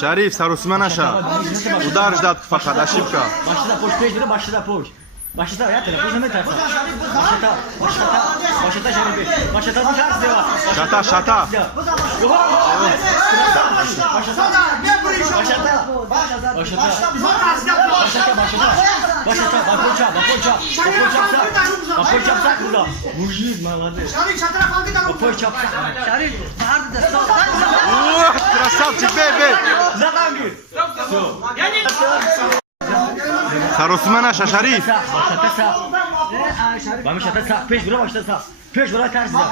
Шариф, Сарусман аша. Удар ждат фақат, ошибка. Башта пош, пеш бира, башта пош. Башта, я телефон не тарфа. Башта Шариф. Башта тарф дева. Шата, шата. Красавчик, бей, бей. Сарусман аша, Шариф. Пеш бира, башта сап. Пеш бира тарсida.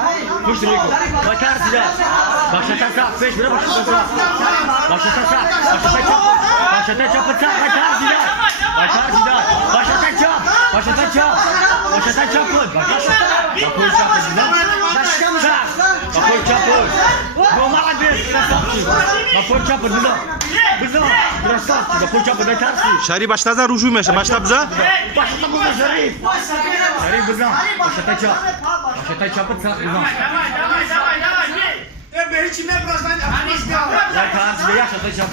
Пеш диреко. Ва тарсida. Башта сап, пеш бира, башта сап. Башта сап, башта чап. Башта чап, ва тарсida. Ва тарсida. Башта чап. Башта чап. Башта чап. Башта. Бакой чап. Бакой чап. Го молодец, красавчик. Бакой чап, биза. Биза. Красавчик. Бакой чап, да тарси. Шариф баштазан ружуй меша, башта биза. Башта биза Шариф. Шариф биза. Башта чап. Башта чап, биза. Beni içimden birazdan yapmış ya. Ya tarsi ya şata çap.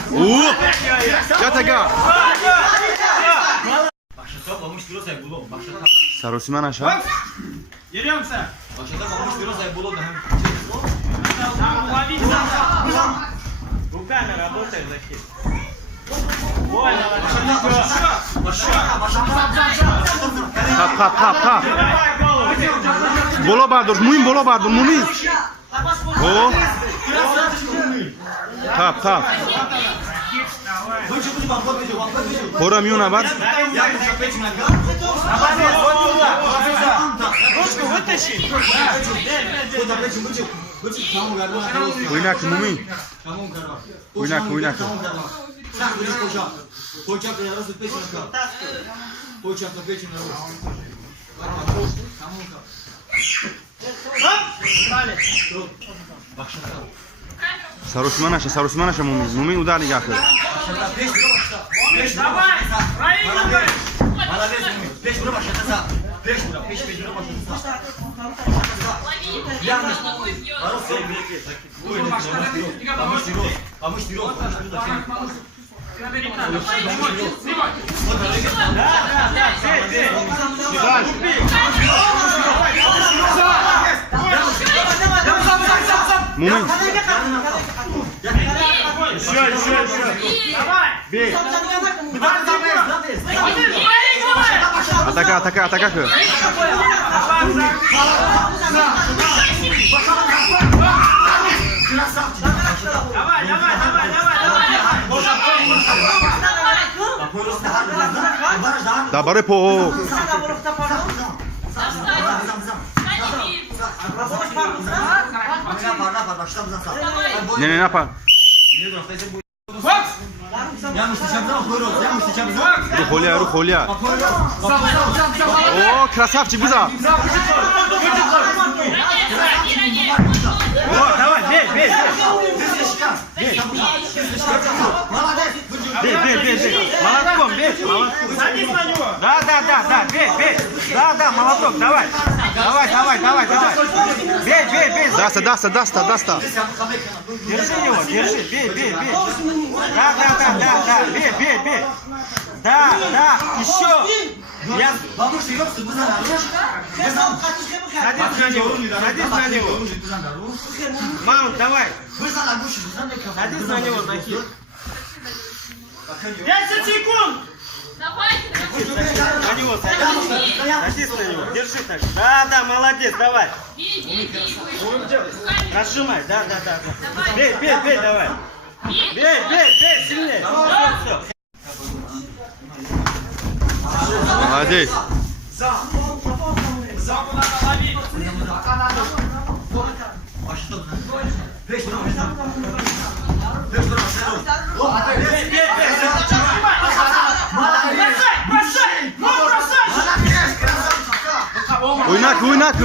Yataga. Başta olmuş diyorsa bulun. Başta. Сарусман аша. Geliyor musun sen? Başta olmuş diyorsa bulun da hem. Руками работай, Захид. Ой, Kap, kap, kap, kap. Bola bardur, muhim bola bardur, muhim. O. Kap, kap. Koram yuna var. Ручку вытащи. Oynak, muhim. Oynak, oynak. Сарусман аша, muhim. Muhim udar nigah kır. Давай, проигрывай. Молодец, пеш бира başta sap. Пеш bira, пеш bira başta sap. Yanlış. Arası sevgili. Pamuç diyor. Pamuç diyor. Muhim. Еще. Давай. Bir. Ataka, ataka, ataka kır. Давай. Da bare po. Ne yapar? Yanlış dışarıdan koyuyoruz. Yanlış dışarıdan. Ruh holya. O, krasavчик biza. Давай, бей. Бей. Молотком, бей. Садись на него. Да, бей. Да, молоток, давай. Давай. Бей. Даста. Держи его, бей. Да, бей. Да, еще. Я... Садись на него. Маунт, давай. Садись на него, Захид. 10 секунд. На него садись на него. Держи так. Да, молодец, давай. Нажимай, да. Бей, давай. Бей, сильнее. Все. Молодец. Ойнак.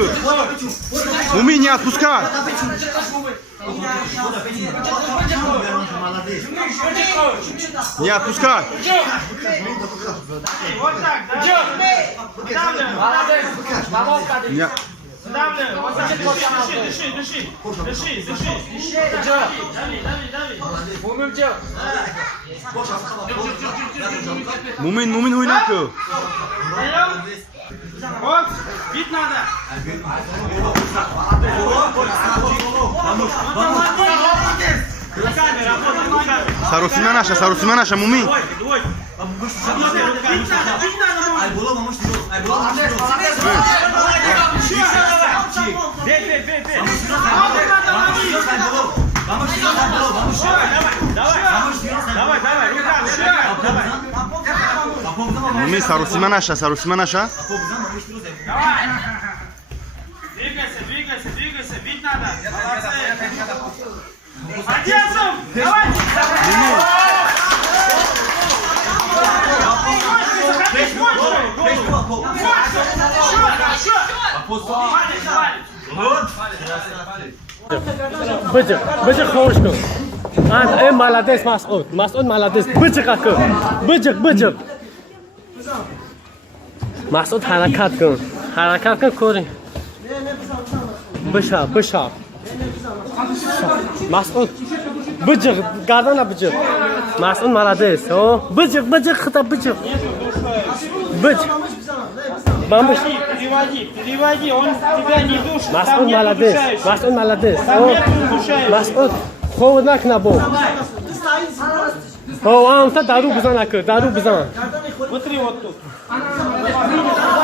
Уми, не отпускай. Не отпускай. Вот так, да? Не. давлю. Вот так, дыши. Дави. Mumin huy ne yapıyor? Вот, бить надо. Sarusime naša, Mumin. Mumin, sarusime naša. Двигайся, бить надо. Одессу, давай. Bıcık hoştu. En malades Mas'ud. Mas'ud malades. Bıcık akı. Bıcık. Mas'ud harakat kın. Harakat kın korin. Bışa. Mas'ud. Bıcık. Gardana bıcık. Mas'ud malades. Bıcık. Хыта bıcık. Bıcık. Бамбуш. Переводи, он тебя не душит. Mas'ud malades. Mas'ud. Hovnak nabo. Anta daru bizan akı. Вытри вот тут.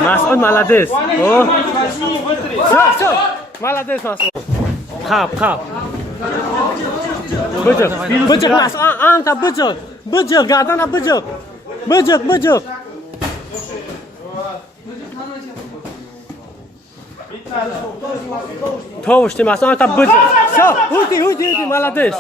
Mas'ud malades. Возьми, вытри. Все. Malades Mas'ud. Kap. Bıcık Mas'ud. Anta bıcık. Gardana bıcık. Bıcık. Tovuş deməsin, anta bıcık. Все, уйди, молодец.